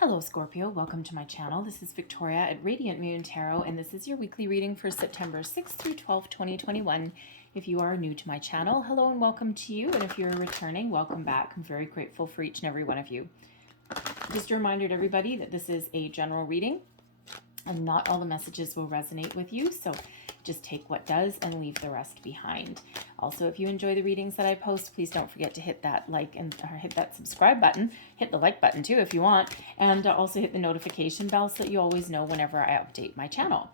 Hello Scorpio, welcome to my channel. This is Victoria at Radiant Moon Tarot, and this is your weekly reading for September 6th through 12th, 2021. If you are new to my channel, hello and welcome to you, and if you're returning, welcome back. I'm very grateful for each and every one of you. Just a reminder to everybody that this is a general reading, and not all the messages will resonate with you, so just take what does and leave the rest behind. Also, if you enjoy the readings that I post, please don't forget to hit that like and hit that subscribe button. Hit the like button too if you want, and also hit the notification bell so that you always know whenever I update my channel.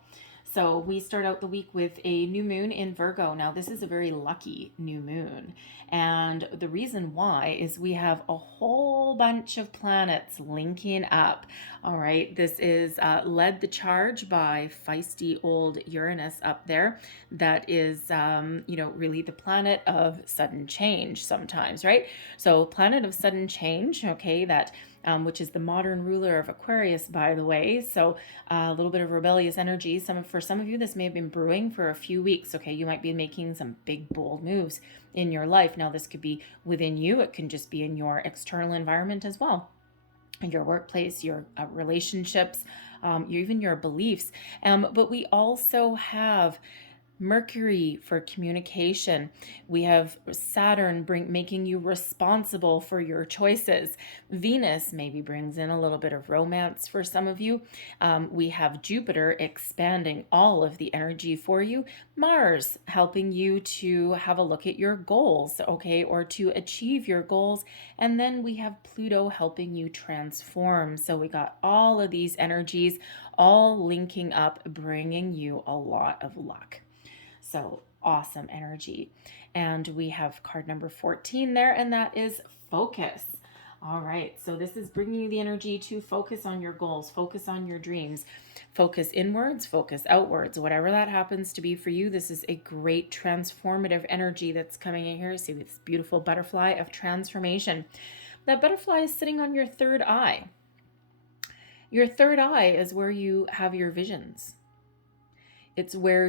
So we start out the week with a new moon in Virgo. Now this is a very lucky new moon, and the reason why is we have a whole bunch of planets linking up. All right, this is led the charge by feisty old Uranus up there. That is, really the planet of sudden change sometimes, right? So planet of sudden change, okay, that which is the modern ruler of Aquarius, by the way. So a little bit of rebellious energy. For some of you, this may have been brewing for a few weeks. Okay, you might be making some big, bold moves in your life. Now, this could be within you. It can just be in your external environment as well, in your workplace, your relationships, even your beliefs. But we also have Mercury for communication. We have Saturn making you responsible for your choices. Venus maybe brings in a little bit of romance for some of you. We have Jupiter expanding all of the energy for you. Mars helping you to have a look at your goals, okay, or to achieve your goals. And then we have Pluto helping you transform. So we got all of these energies all linking up, bringing you a lot of luck. So awesome energy. And we have card number 14 there, and that is focus. All right, so this is bringing you the energy to focus on your goals, focus on your dreams, focus inwards, focus outwards, whatever that happens to be for you. This is a great transformative energy that's coming in here. See this beautiful butterfly of transformation. That butterfly is sitting on your third eye. Your third eye is where you have your visions. It's where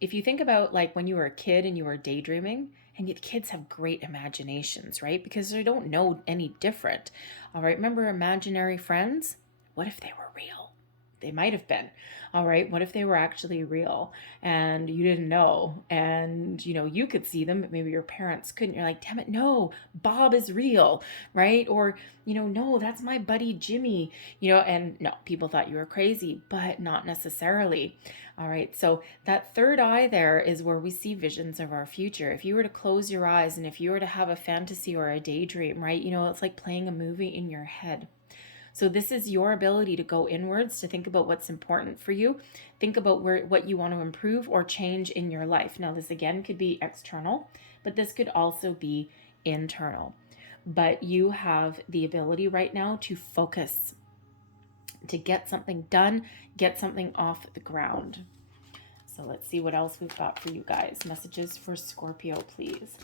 if you think about like when you were a kid and you were daydreaming, and yet kids have great imaginations, right? Because they don't know any different. All right, remember imaginary friends? What if they were real? They might have been. All right, what if they were actually real and you didn't know? And, you could see them, but maybe your parents couldn't. You're like, damn it, no, Bob is real, right? Or, no, that's my buddy Jimmy, and no, people thought you were crazy, but not necessarily. All right, so that third eye there is where we see visions of our future. If you were to close your eyes and if you were to have a fantasy or a daydream, right, it's like playing a movie in your head. So this is your ability to go inwards, to think about what's important for you. Think about what you want to improve or change in your life. Now, this again could be external, but this could also be internal. But you have the ability right now to focus, to get something done, get something off the ground. So let's see what else we've got for you guys. Messages for Scorpio, please.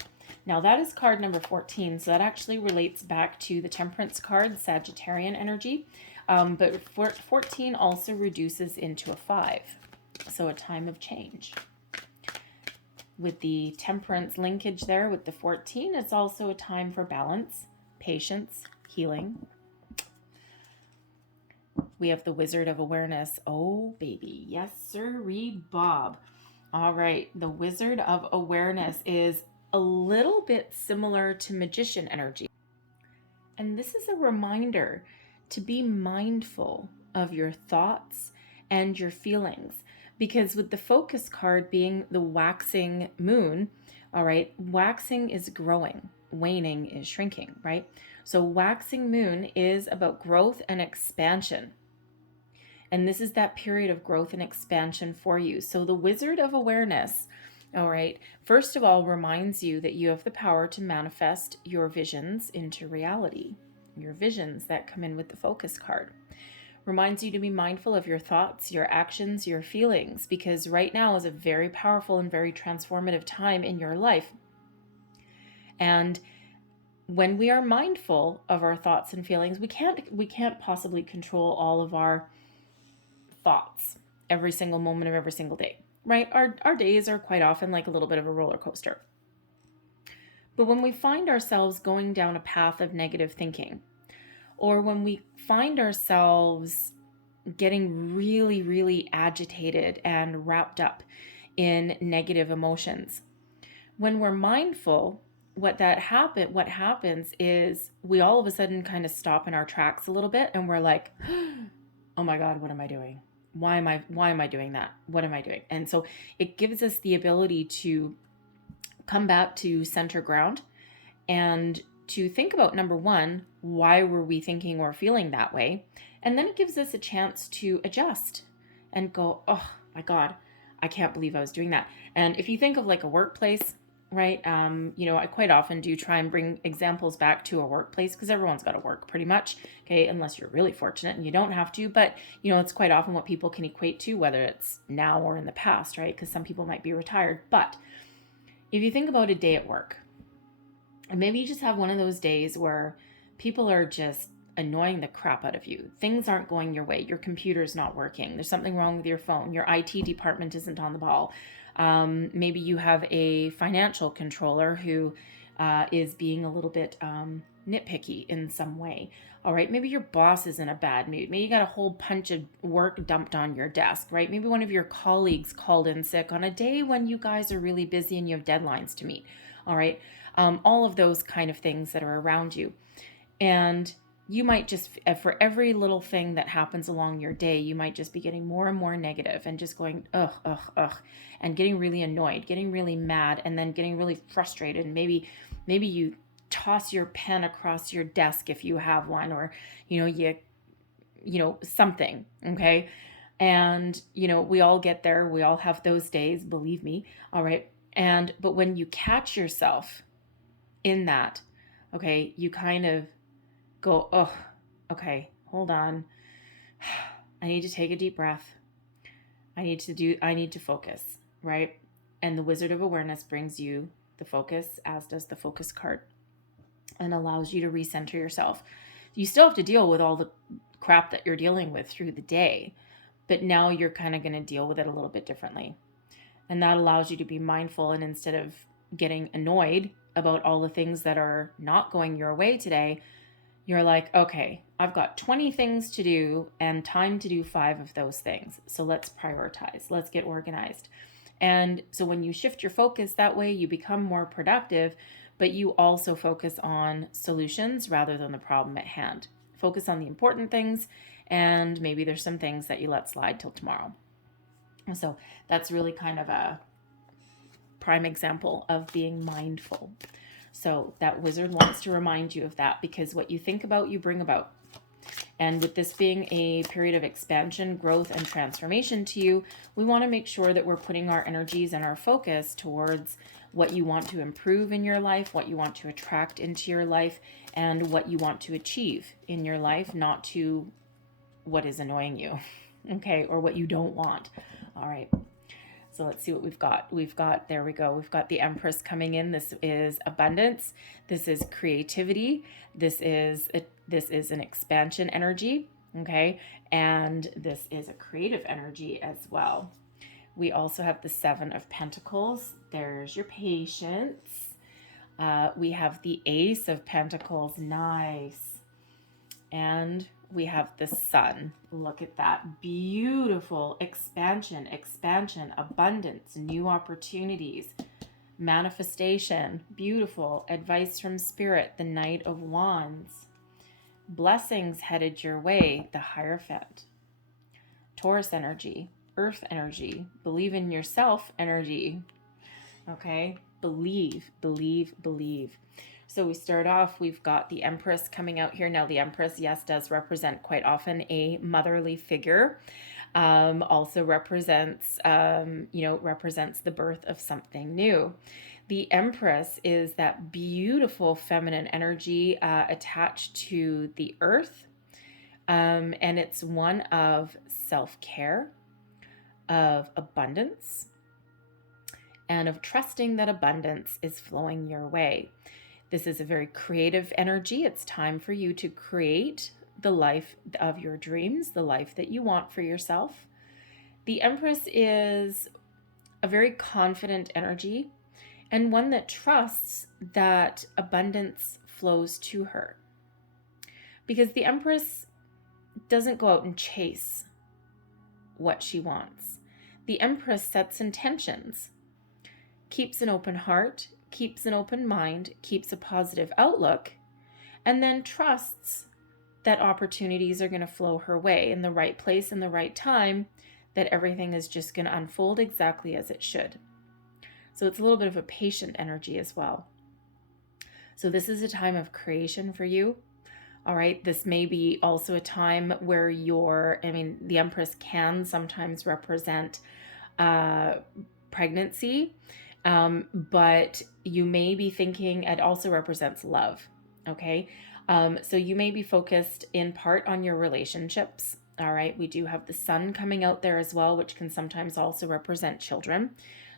Now that is card number 14, so that actually relates back to the Temperance card, Sagittarian energy, but 14 also reduces into a 5, so a time of change. With the Temperance linkage there with the 14, it's also a time for balance, patience, healing. We have the Wizard of Awareness. Oh, baby. Yes, sirree, Bob. All right. The Wizard of Awareness is a little bit similar to Magician energy. And this is a reminder to be mindful of your thoughts and your feelings. Because with the Focus card being the waxing moon, all right, waxing is growing, waning is shrinking, right? So waxing moon is about growth and expansion. And this is that period of growth and expansion for you. So the Wizard of Awareness, all right, first of all, reminds you that you have the power to manifest your visions into reality. Your visions that come in with the Focus card. Reminds you to be mindful of your thoughts, your actions, your feelings, because right now is a very powerful and very transformative time in your life. And when we are mindful of our thoughts and feelings, we can't possibly control all of our thoughts every single moment of every single day, right? Our days are quite often like a little bit of a roller coaster. But when we find ourselves going down a path of negative thinking, or when we find ourselves getting really, really agitated and wrapped up in negative emotions. When we're mindful, what happens is we all of a sudden kind of stop in our tracks a little bit, and we're like, oh my God, what am I doing? Why am I doing that? What am I doing? And so it gives us the ability to come back to center ground and to think about, number one, why were we thinking or feeling that way? And then it gives us a chance to adjust and go, oh my God, I can't believe I was doing that. And if you think of like a workplace, right? I quite often do try and bring examples back to a workplace, because everyone's got to work pretty much, okay, unless you're really fortunate and you don't have to. But, it's quite often what people can equate to, whether it's now or in the past, right? Because some people might be retired. But if you think about a day at work, and maybe you just have one of those days where people are just annoying the crap out of you. Things aren't going your way. Your computer's not working. There's something wrong with your phone. Your IT department isn't on the ball. Maybe you have a financial controller who is being a little bit nitpicky in some way. All right, maybe your boss is in a bad mood. Maybe you got a whole bunch of work dumped on your desk, right? Maybe one of your colleagues called in sick on a day when you guys are really busy and you have deadlines to meet. All right, all of those kind of things that are around you. And you might just, for every little thing that happens along your day, you might just be getting more and more negative and just going, ugh, and getting really annoyed, getting really mad, and then getting really frustrated. And maybe you toss your pen across your desk if you have one, or, something, okay? And, we all get there. We all have those days, believe me, all right? But when you catch yourself in that, okay, you kind of go, oh, okay, hold on. I need to take a deep breath. I need to focus, right? And the Wizard of Awareness brings you the focus, as does the focus card, and allows you to recenter yourself. You still have to deal with all the crap that you're dealing with through the day, but now you're kind of going to deal with it a little bit differently. And that allows you to be mindful, and instead of getting annoyed about all the things that are not going your way today, you're like, okay, I've got 20 things to do and time to do 5 of those things. So let's prioritize. Let's get organized. And so when you shift your focus that way, you become more productive, but you also focus on solutions rather than the problem at hand. Focus on the important things, and maybe there's some things that you let slide till tomorrow. So that's really kind of a prime example of being mindful. So that wizard wants to remind you of that, because what you think about, you bring about. And with this being a period of expansion, growth, and transformation to you, we want to make sure that we're putting our energies and our focus towards what you want to improve in your life, what you want to attract into your life, and what you want to achieve in your life, not to what is annoying you, okay, or what you don't want. All right. So let's see what we've got. There we go. We've got the Empress coming in. This is abundance. This is creativity. This is an expansion energy, okay? And this is a creative energy as well. We also have the 7 of Pentacles. There's your patience. We have the Ace of Pentacles. Nice. And we have the Sun. Look at that. Beautiful expansion, abundance, new opportunities, manifestation. Beautiful advice from Spirit. The Knight of Wands. Blessings headed your way. The Hierophant. Taurus energy. Earth energy. Believe in yourself energy. Okay? Believe. So we start off, we've got the Empress coming out here. Now the Empress, yes, does represent quite often a motherly figure. Also represents, represents the birth of something new. The Empress is that beautiful feminine energy attached to the earth. And it's one of self-care, of abundance, and of trusting that abundance is flowing your way. This is a very creative energy. It's time for you to create the life of your dreams, the life that you want for yourself. The Empress is a very confident energy, and one that trusts that abundance flows to her. Because the Empress doesn't go out and chase what she wants. The Empress sets intentions, keeps an open heart, keeps an open mind, keeps a positive outlook, and then trusts that opportunities are going to flow her way in the right place in the right time, that everything is just going to unfold exactly as it should. So it's a little bit of a patient energy as well. So this is a time of creation for you. All right. This may be also a time where the Empress can sometimes represent pregnancy, but you may be thinking it also represents love. Okay. So you may be focused in part on your relationships. All right. We do have the sun coming out there as well, which can sometimes also represent children.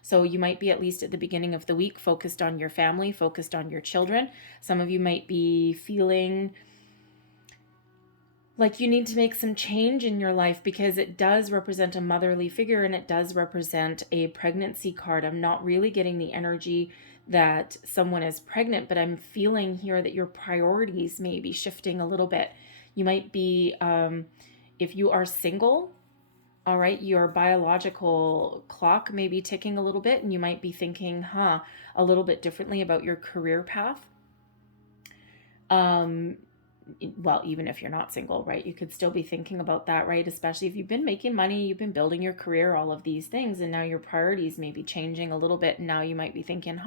So you might be, at least at the beginning of the week, focused on your family, focused on your children. Some of you might be feeling like you need to make some change in your life, because it does represent a motherly figure and it does represent a pregnancy card. I'm not really getting the energy that someone is pregnant, but I'm feeling here that your priorities may be shifting a little bit. You might be, if you are single, all right, your biological clock may be ticking a little bit, and you might be thinking, a little bit differently about your career path. Well, even if you're not single, right, you could still be thinking about that, right? Especially if you've been making money, you've been building your career, all of these things, and now your priorities may be changing a little bit. And now you might be thinking,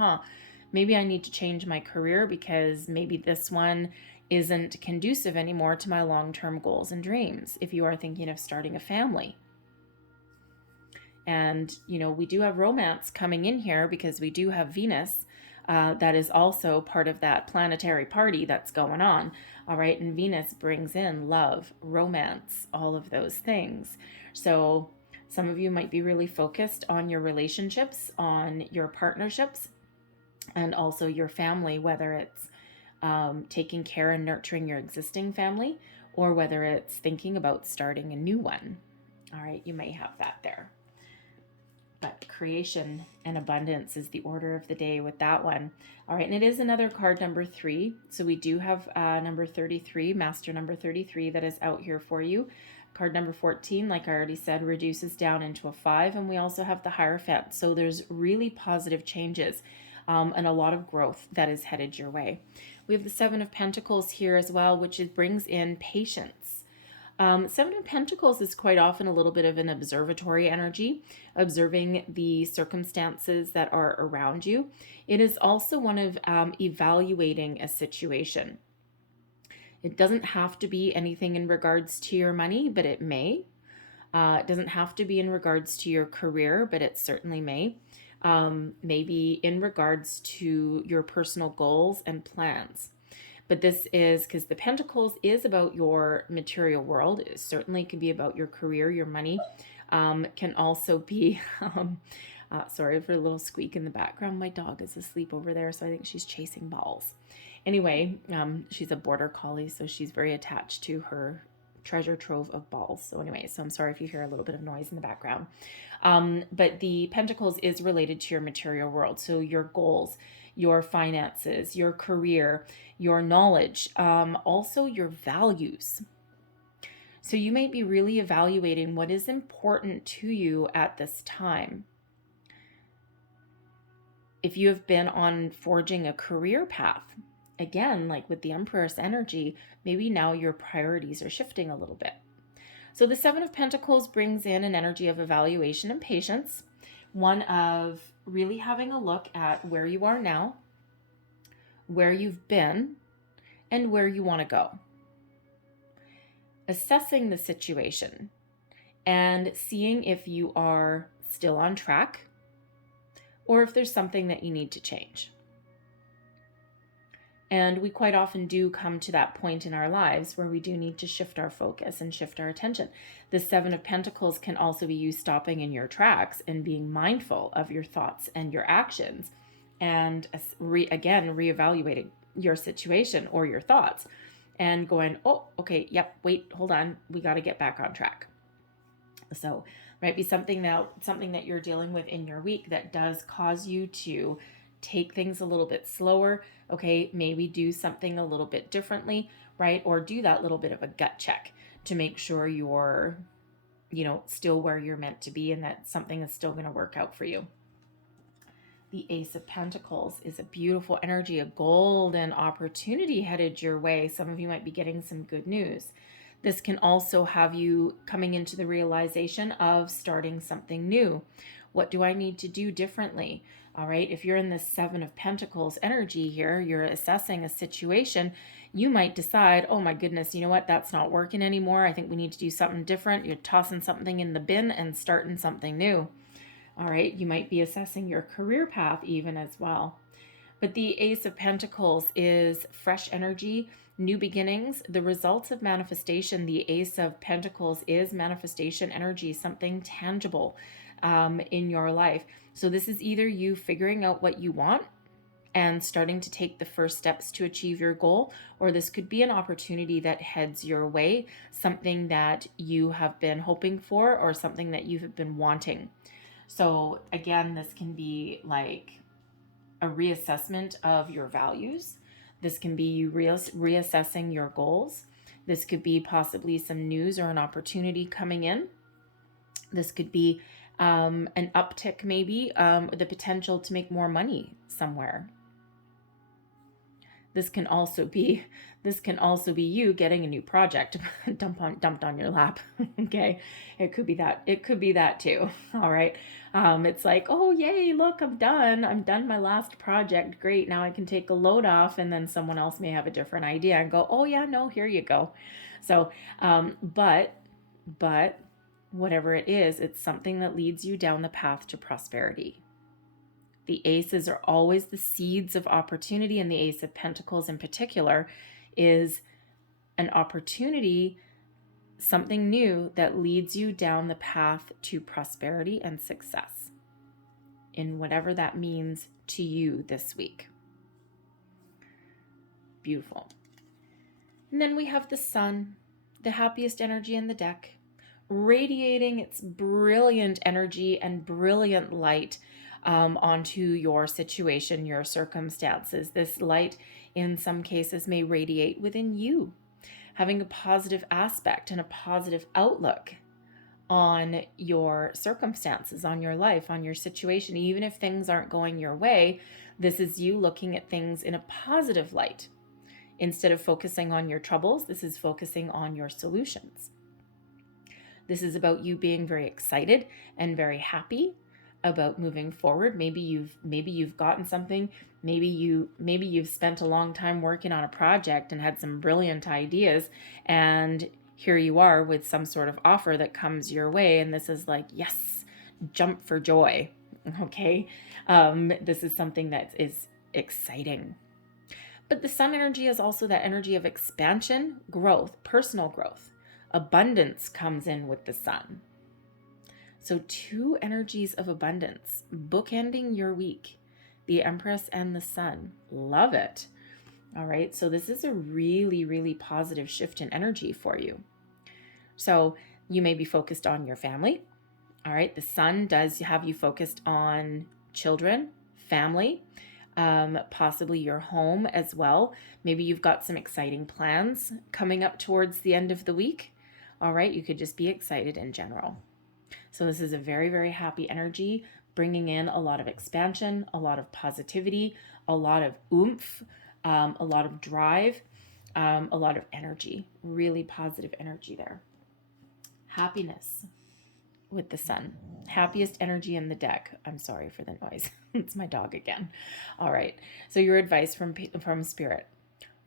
maybe I need to change my career because maybe this one isn't conducive anymore to my long-term goals and dreams. If you are thinking of starting a family. And, we do have romance coming in here because we do have Venus. That is also part of that planetary party that's going on. All right. And Venus brings in love, romance, all of those things. So some of you might be really focused on your relationships, on your partnerships, and also your family, whether it's taking care and nurturing your existing family, or whether it's thinking about starting a new one. All right. You may have that there. But creation and abundance is the order of the day with that one. All right, and it is another card, number 3. So we do have number 33, master number 33, that is out here for you. Card number 14, like I already said, reduces down into a 5. And we also have the Hierophant. So there's really positive changes and a lot of growth that is headed your way. We have the 7 of Pentacles here as well, which brings in patience. 7 of Pentacles is quite often a little bit of an observatory energy, observing the circumstances that are around you. It is also one of evaluating a situation. It doesn't have to be anything in regards to your money, but it may. It doesn't have to be in regards to your career, but it certainly may. Maybe in regards to your personal goals and plans. But this is because the Pentacles is about your material world. It certainly could be about your career, your money. Can also be, sorry for a little squeak in the background. My dog is asleep over there, so I think she's chasing balls. Anyway, she's a border collie, so she's very attached to her treasure trove of balls. So anyway, so I'm sorry if you hear a little bit of noise in the background. But the Pentacles is related to your material world. So your goals, your finances, your career, your knowledge, also your values. So you may be really evaluating what is important to you at this time. If you have been on forging a career path, again, like with the Empress energy, maybe now your priorities are shifting a little bit. So the 7 of Pentacles brings in an energy of evaluation and patience, one of really having a look at where you are now, where you've been, and where you want to go. Assessing the situation and seeing if you are still on track or if there's something that you need to change. And we quite often do come to that point in our lives where we do need to shift our focus and shift our attention. The 7 of Pentacles can also be you stopping in your tracks and being mindful of your thoughts and your actions, and again, reevaluating your situation or your thoughts and going, oh, okay, yep, wait, hold on, we got to get back on track. So might be something that you're dealing with in your week that does cause you to take things a little bit slower. Okay, maybe do something a little bit differently, right? Or do that little bit of a gut check to make sure you're, still where you're meant to be and that something is still going to work out for you. The Ace of Pentacles is a beautiful energy, a golden opportunity headed your way. Some of you might be getting some good news. This can also have you coming into the realization of starting something new. What do I need to do differently? All right, if you're in the Seven of Pentacles energy here, you're assessing a situation, you might decide, oh my goodness, you know what, that's not working anymore. I think we need to do something different. You're tossing something in the bin and starting something new. All right, you might be assessing your career path even as well. But the Ace of Pentacles is fresh energy, new beginnings, the results of manifestation. The Ace of Pentacles is manifestation energy, something tangible in your life. So this is either you figuring out what you want and starting to take the first steps to achieve your goal, or this could be an opportunity that heads your way, something that you have been hoping for or something that you have been wanting. So again, this can be like a reassessment of your values. This can be you reassessing your goals. This could be possibly some news or an opportunity coming in. This could be an uptick, maybe the potential to make more money somewhere. This can also be you getting a new project dumped on your lap. Okay, it could be that. It could be that too. All right. It's like, oh yay, look, I'm done my last project. Great, now I can take a load off, and then someone else may have a different idea and go, oh yeah, no, here you go. So, but whatever it is, it's something that leads you down the path to prosperity. The aces are always the seeds of opportunity, and the Ace of Pentacles in particular is an opportunity, something new that leads you down the path to prosperity and success in whatever that means to you this week. Beautiful. And then we have the Sun, the happiest energy in the deck, radiating its brilliant energy and brilliant light onto your situation, your circumstances. This light, in some cases, may radiate within you, having a positive aspect and a positive outlook on your circumstances, on your life, on your situation. Even if things aren't going your way, this is you looking at things in a positive light. Instead of focusing on your troubles, this is focusing on your solutions. This is about you being very excited and very happy about moving forward. Maybe you've gotten something. Maybe you've spent a long time working on a project and had some brilliant ideas, and here you are with some sort of offer that comes your way, and this is like, yes, jump for joy. Okay, this is something that is exciting. But the Sun energy is also that energy of expansion, growth, personal growth. Abundance comes in with the Sun. So two energies of abundance, bookending your week, the Empress and the Sun. Love it. All right, so this is a really, really positive shift in energy for you. So you may be focused on your family. All right, the Sun does have you focused on children, family, possibly your home as well. Maybe you've got some exciting plans coming up towards the end of the week. All right, you could just be excited in general. So this is a very, very happy energy, bringing in a lot of expansion, a lot of positivity, a lot of oomph, a lot of drive, a lot of energy, really positive energy there. Happiness with the Sun, happiest energy in the deck. I'm sorry for the noise. It's my dog again. All right. So your advice from Spirit.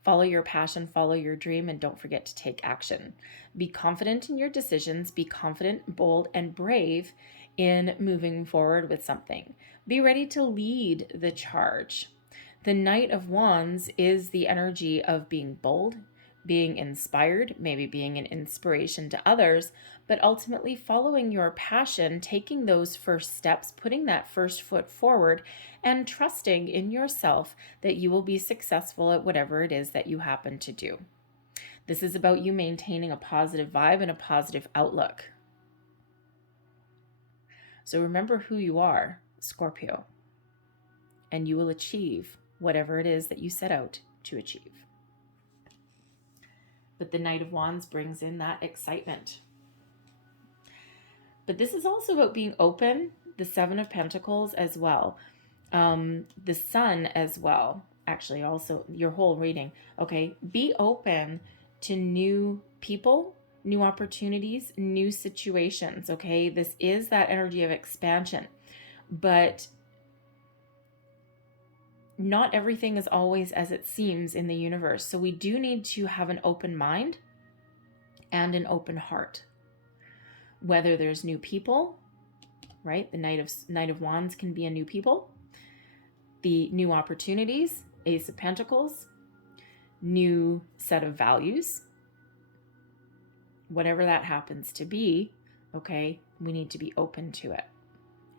Follow your passion, follow your dream, and don't forget to take action. Be confident in your decisions. Be confident, bold, and brave in moving forward with something. Be ready to lead the charge. The Knight of Wands is the energy of being bold, being inspired, maybe being an inspiration to others, but ultimately following your passion, taking those first steps, putting that first foot forward, and trusting in yourself that you will be successful at whatever it is that you happen to do. This is about you maintaining a positive vibe and a positive outlook. So remember who you are, Scorpio, and you will achieve whatever it is that you set out to achieve. But the Knight of Wands brings in that excitement. But this is also about being open, the Seven of Pentacles as well. The Sun as well, actually also your whole reading. Okay, be open to new people, new opportunities, new situations. Okay, this is that energy of expansion, but not everything is always as it seems in the universe. So we do need to have an open mind and an open heart. Whether there's new people, right? The Knight of Wands can be a new people. The new opportunities, Ace of Pentacles, new set of values, whatever that happens to be, okay, we need to be open to it.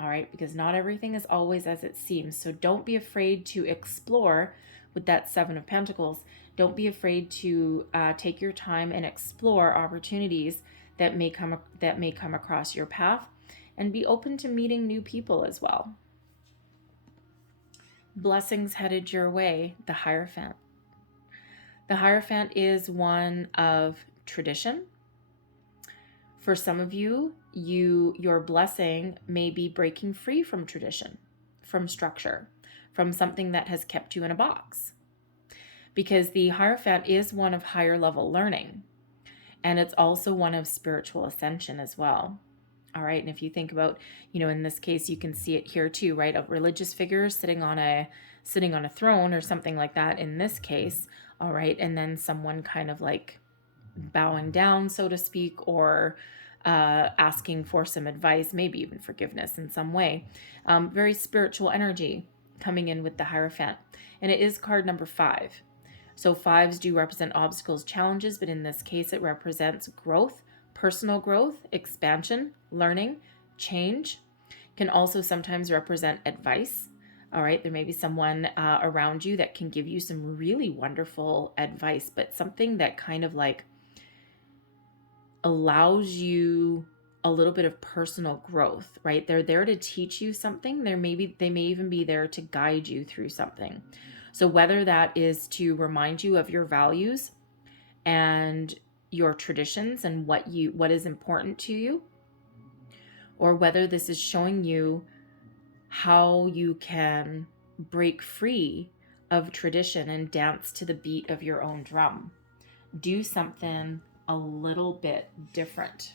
All right, because not everything is always as it seems. So don't be afraid to explore with that Seven of Pentacles. Don't be afraid to take your time and explore opportunities that may come across your path, and be open to meeting new people as well. Blessings headed your way, the Hierophant. The Hierophant is one of tradition. For some of you, your blessing may be breaking free from tradition, from structure, from something that has kept you in a box. Because the Hierophant is one of higher level learning, and it's also one of spiritual ascension as well. All right, and if you think about, in this case, you can see it here too, right? A religious figure sitting on a throne or something like that in this case, all right? And then someone kind of like bowing down, so to speak, or asking for some advice, maybe even forgiveness in some way. Very spiritual energy coming in with the Hierophant. And it is card number 5. So 5s do represent obstacles, challenges, but in this case, it represents growth, personal growth, expansion, learning, change. Can also sometimes represent advice. All right, there may be someone around you that can give you some really wonderful advice, but something that kind of like allows you a little bit of personal growth, right? They're there to teach you something. They may even be there to guide you through something. So whether that is to remind you of your values and your traditions and what is important to you, or whether this is showing you how you can break free of tradition and dance to the beat of your own drum. Do something a little bit different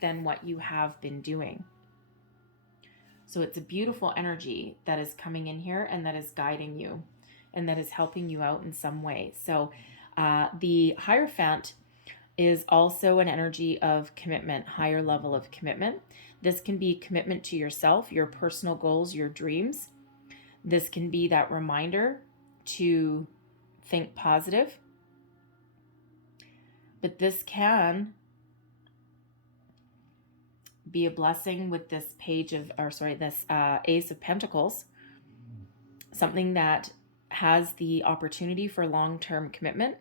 than what you have been doing. So it's a beautiful energy that is coming in here and that is guiding you and that is helping you out in some way. So the Hierophant is also an energy of commitment, higher level of commitment. This can be commitment to yourself, your personal goals, your dreams. This can be that reminder to think positive. But this can be a blessing with this Ace of Pentacles, something that has the opportunity for long-term commitment.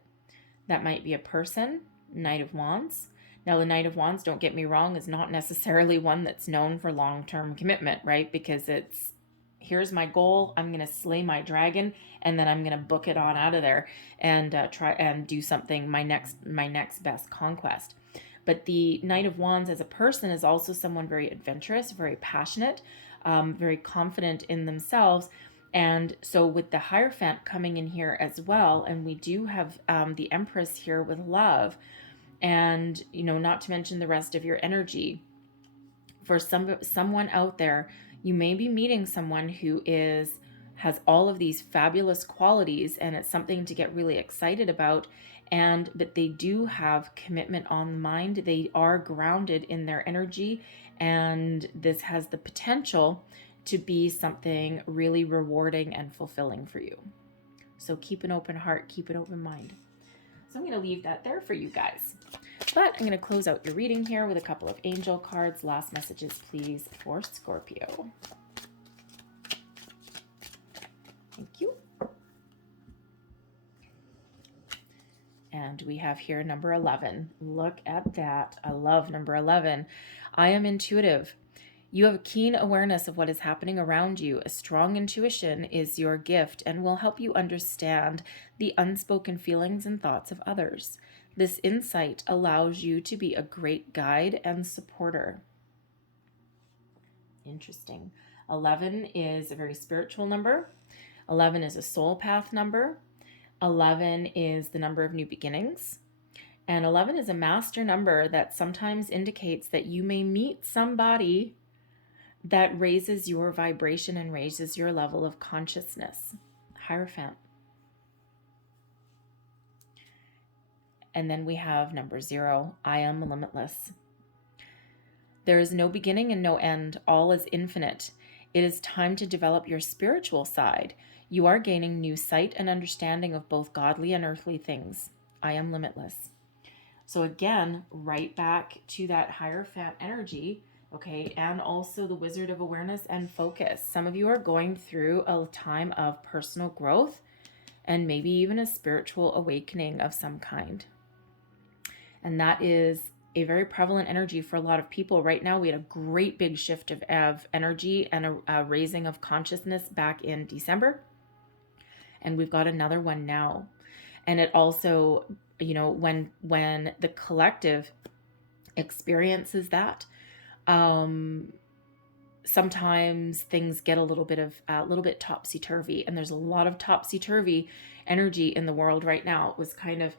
That might be a person, Knight of Wands. Now, the Knight of Wands, don't get me wrong, is not necessarily one that's known for long-term commitment, right? Because it's, here's my goal, I'm going to slay my dragon, and then I'm going to book it on out of there and try and do something, my next best conquest. But the Knight of Wands as a person is also someone very adventurous, very passionate, very confident in themselves. And so with the Hierophant coming in here as well, and we do have the Empress here with love, and not to mention the rest of your energy. For someone out there, you may be meeting someone who has all of these fabulous qualities, and it's something to get really excited about. But they do have commitment on the mind. They are grounded in their energy, and this has the potential to be something really rewarding and fulfilling for you. So keep an open heart, keep an open mind. So I'm going to leave that there for you guys. But I'm going to close out your reading here with a couple of angel cards. Last messages, please, for Scorpio. Thank you. And we have here number 11. Look at that. I love number 11. I am intuitive. You have a keen awareness of what is happening around you. A strong intuition is your gift and will help you understand the unspoken feelings and thoughts of others. This insight allows you to be a great guide and supporter. Interesting. 11 is a very spiritual number. 11 is a soul path number. 11 is the number of new beginnings. And 11 is a master number that sometimes indicates that you may meet somebody that raises your vibration and raises your level of consciousness. Hierophant. And then we have number 0, I am limitless. There is no beginning and no end. All is infinite. It is time to develop your spiritual side. You are gaining new sight and understanding of both godly and earthly things. I am limitless. So again, right back to that Hierophant energy, okay, and also the Wizard of Awareness and Focus. Some of you are going through a time of personal growth and maybe even a spiritual awakening of some kind. And that is a very prevalent energy for a lot of people. Right now, we had a great big shift of energy and a raising of consciousness back in December. And we've got another one now. And it also, you know, when the collective experiences that, sometimes things get a little bit topsy-turvy, and there's a lot of topsy-turvy energy in the world right now. It was kind of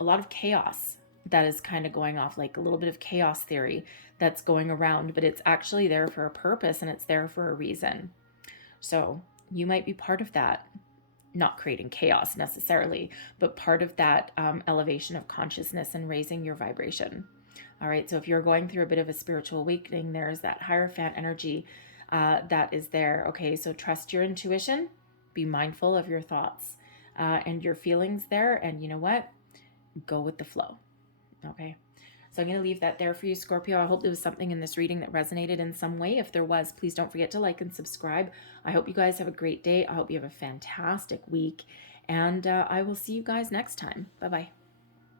a lot of chaos that is kind of going off, like a little bit of chaos theory that's going around, but it's actually there for a purpose and it's there for a reason. So you might be part of that, not creating chaos necessarily, but part of that elevation of consciousness and raising your vibration. All right, so if you're going through a bit of a spiritual awakening, there's that Hierophant energy that is there. Okay, so trust your intuition, be mindful of your thoughts and your feelings there, and you know what? Go with the flow. Okay, so I'm going to leave that there for you, Scorpio. I hope there was something in this reading that resonated in some way. If there was, please don't forget to like and subscribe. I hope you guys have a great day. I hope you have a fantastic week, and I will see you guys next time. Bye-bye.